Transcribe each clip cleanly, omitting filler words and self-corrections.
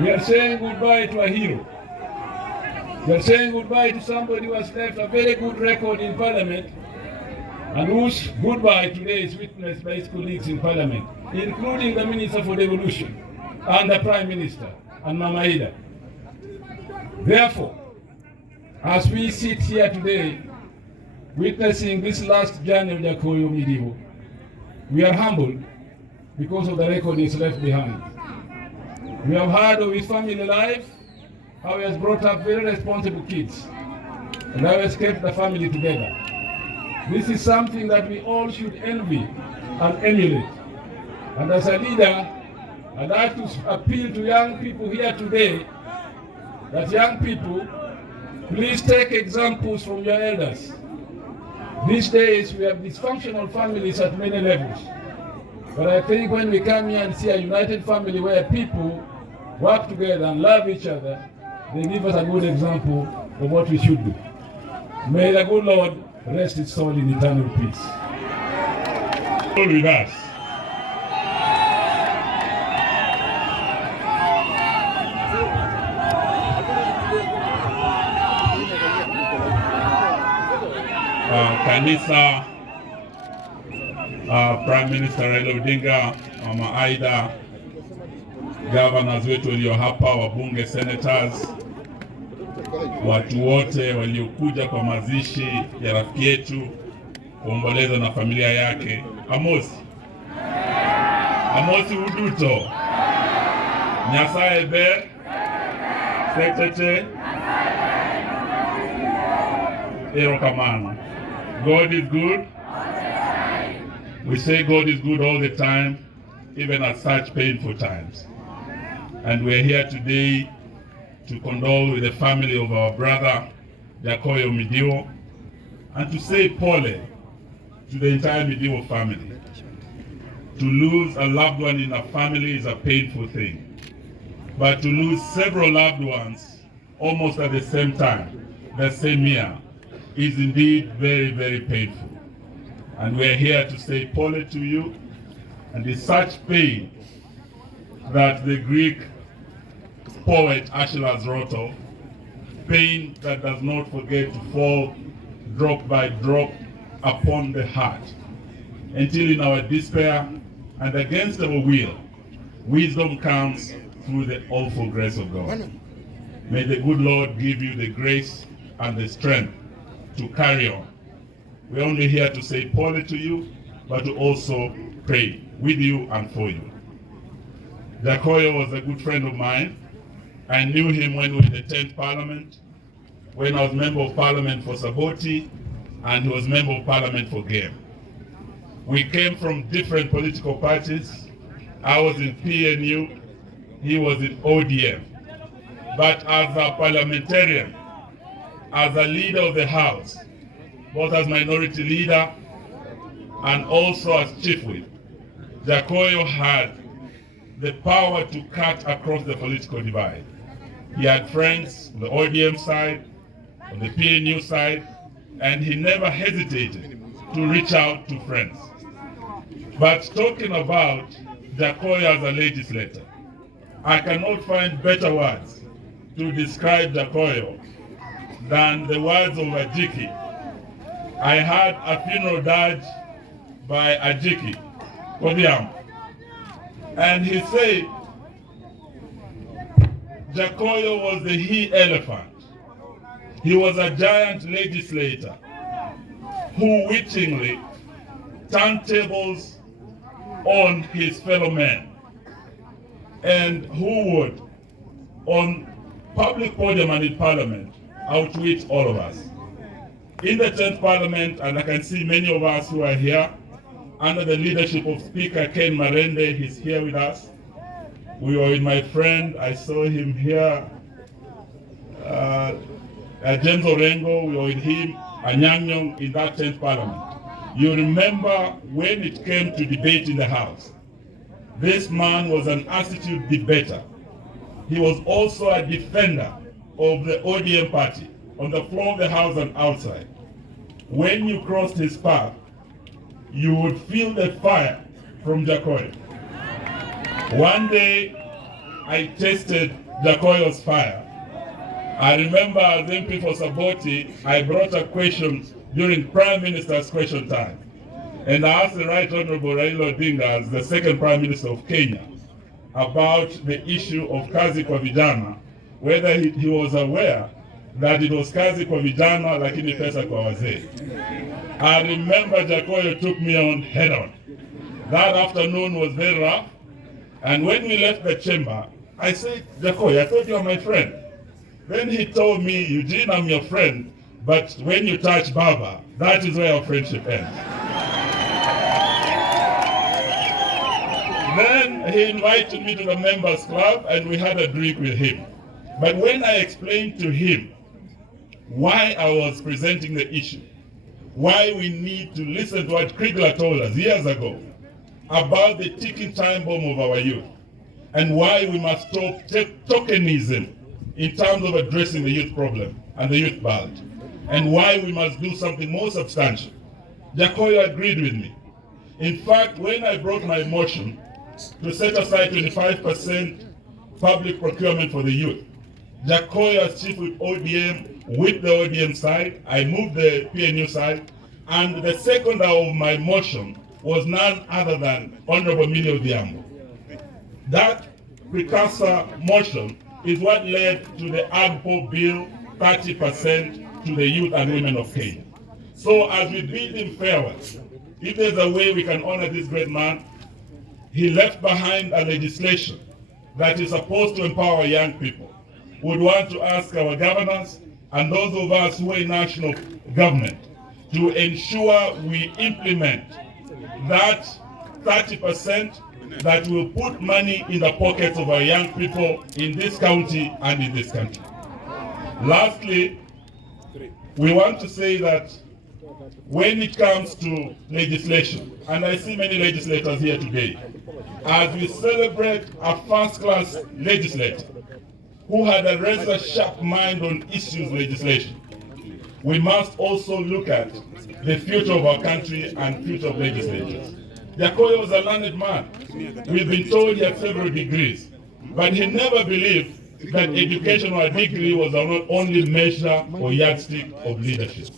We are saying goodbye to a hero. We are saying goodbye to somebody who has left a very good record in Parliament and whose goodbye today is witnessed by his colleagues in Parliament, including the Minister for Devolution and the Prime Minister and Mama Ida. Therefore, as we sit here today, witnessing this last journey of Jakoyo Midiwo, we are humbled because of the record he's left behind. We have heard of his family life, how he has brought up very responsible kids, and how he has kept the family together. This is something that we all should envy and emulate. And as a leader, I'd like to appeal to young people here today that young people, please take examples from your elders. These days we have dysfunctional families at many levels. But I think when we come here and see a united family where people work together and love each other, they give us a good example of what we should do. May the good Lord rest his soul in eternal peace. All with us. Kanisa, Prime Minister Raila Odinga, Mama Aida, governors wetu walio hapa, wabunge, senators, watu wote waliokuja kwa mazishi ya rafiki yetu kuomboleza na familia yake. Amosi Uduto, Nyasaye Ber, Sekete, Erokamano. God is good. We say God is good all the time, even at such painful times. And we're here today to condole with the family of our brother, Jakoyo Midiwo, and to say pole to the entire Midiwo family. To lose a loved one in a family is a painful thing. But to lose several loved ones almost at the same time, the same year, is indeed very, very painful. And we're here to say pole to you, and it's such pain that the Greek poet Achilles wrote of, pain that does not forget to fall drop by drop upon the heart, until in our despair and against our will, wisdom comes through the awful grace of God. May the good Lord give you the grace and the strength to carry on. We're only here to say pole to you, but to also pray with you and for you. Jakoyo was a good friend of mine. I knew him when we were in the 10th Parliament, when I was Member of Parliament for Saboti, and he was Member of Parliament for Game. We came from different political parties. I was in PNU, he was in ODM. But as a parliamentarian, as a leader of the House, both as minority leader and also as chief whip, Jakoyo had the power to cut across the political divide. He had friends on the ODM side, on the PNU side, and he never hesitated to reach out to friends. But talking about Jakoyo as a legislator, I cannot find better words to describe Jakoyo than the words of Ajiki. I had a funeral dirge by Ajiki, Kodiam, and he said Jakoyo was the he-elephant. He was a giant legislator who wittingly turned tables on his fellow men, and who would, on public podium and in Parliament, outwit all of us. In the 10th Parliament, and I can see many of us who are here, under the leadership of Speaker Ken Marende, he's here with us. We were with my friend, I saw him here, James Orengo, we were with him, Anyanyong, in that 10th Parliament. You remember when it came to debate in the House, this man was an astute debater. He was also a defender of the ODM party, on the floor of the House and outside. When you crossed his path, you would feel the fire from Jakoyo. One day, I tasted Jakoyo's fire. I remember as MP for Saboti, I brought a question during Prime Minister's question time. And I asked the Right Honorable Raila Odinga, as the second Prime Minister of Kenya, about the issue of kazi kwa vijana, whether he was aware that it was kazi kwa vijana lakini pesa kwa wazee. I remember Jakoyo took me on head on. That afternoon was very rough. And when we left the chamber, I said, Jakoyo, I thought you were my friend. Then he told me, Eugene, I'm your friend, but when you touch Baba, that is where our friendship ends. Then he invited me to the members club and we had a drink with him. But when I explained to him why I was presenting the issue, why we need to listen to what Kriegler told us years ago about the ticking time bomb of our youth, and why we must stop tokenism in terms of addressing the youth problem and the youth ballot, and why we must do something more substantial, Jakoyo agreed with me. In fact, when I brought my motion to set aside 25% public procurement for the youth, Jakoyo as chief with ODM, with the ODM side, I moved the PNU side, and the seconder of my motion was none other than Honorable Midiwo. That precursor motion is what led to the AGPO bill, 30% to the youth and women of Kenya. So as we bid him farewell, if there's a way we can honor this great man, he left behind a legislation that is supposed to empower young people. We would want to ask our governors and those of us who are in national government to ensure we implement that 30% that will put money in the pockets of our young people in this county and in this country. Lastly, we want to say that when it comes to legislation, and I see many legislators here today, as we celebrate a first-class legislator who had a razor sharp mind on issues legislation, we must also look at the future of our country and future of legislators. Jakoyo was a learned man. We've been told he had several degrees, but he never believed that education or a degree was our only measure or yardstick of leadership.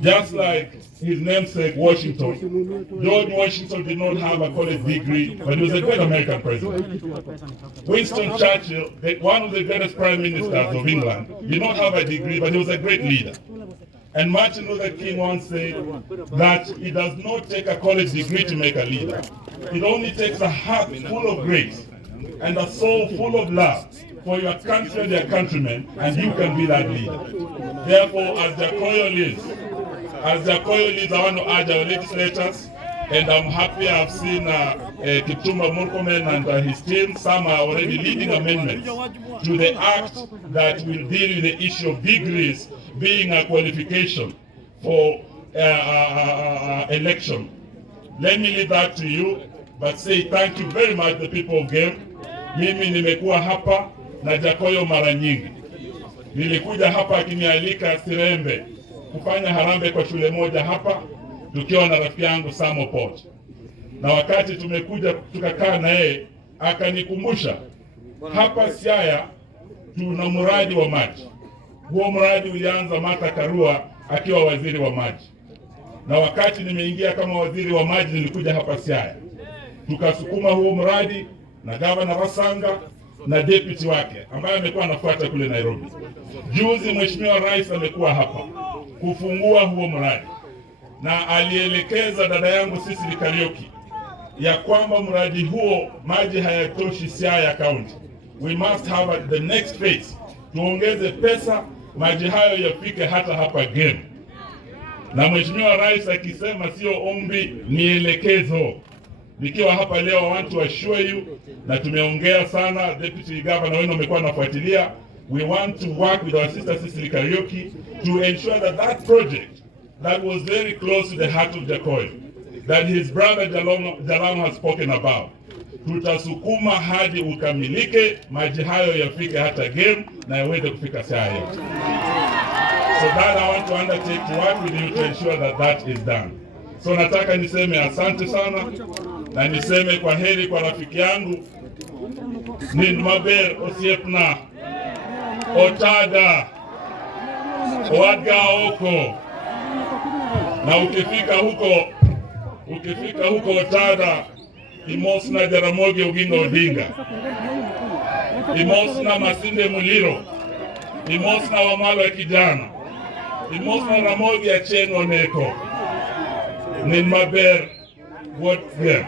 Just like his namesake Washington, George Washington did not have a college degree, but he was a great American president. Winston Churchill, one of the greatest prime ministers of England, did not have a degree, but he was a great leader. And Martin Luther King once said that it does not take a college degree to make a leader. It only takes a heart full of grace and a soul full of love for your country and your countrymen, and you can be that leader. Therefore, as Jakoyo lives, I want to urge our legislators, and I'm happy I've seen Kipchumba Murkomen and his team. Some are already leading amendments to the act that will deal with the issue of degrees being a qualification for election. Let me leave that to you, but say thank you very much the people of Game. Mimi nimekuwa hapa na Jakoyo mara nyingi. Nilikuja hapa akinialika Sirembe kufanya harambee kwa shule moja hapa tukiwa na rafiki yangu Samo Port. Na wakati tumekuja tukakaa na yeye akanikumbusha hapa Siaya tuna mradi wa maji. Huo mradi ulianza Martha Karua akiwa waziri wa maji. Na wakati nimeingia kama waziri wa maji nilikuja hapa Siaya. Tukasukuma huo mradi na gavana Rasanga na deputy wake ambaye amekuwa anafuata kule Nairobi. Juzi Mheshimiwa Rais amekuwa hapa kufungua huo mradi. Na alielekeza dada yangu Sisili Kariuki ya kwamba mradi huo maji hayatoshi Siaya County. We must have the next phase. Tuongeze pesa maji hayo yafike hata hapa Game. Na Mheshimiwa Rais akisema sio ombi ni elekezo. Nikiwa hapa leo I want to assure you na tumeongea sana, Deputy Governor wenu amekuwa anafuatilia. We want to work with our sister Sisili Kariuki to ensure that that project that was very close to the heart of Jakoyo, that his brother Jalamo has spoken about, tutasukuma hadi ukamilike, maji hayo yafike hata Game na yaweze kufika Siaya. So that I want to undertake to work with you to ensure that that is done. So nataka niseme asante sana na niseme kwa heri kwa rafiki yangu nin maber osiepna, Otada, Owadga oko. Na ukifika huko Otada, imosna Jaramogi Oginga Odinga, imosna Masinde Muliro, imosna Wamalwa kijana, imosna Ramogi Achieng' Oneko, nin maber wuod them.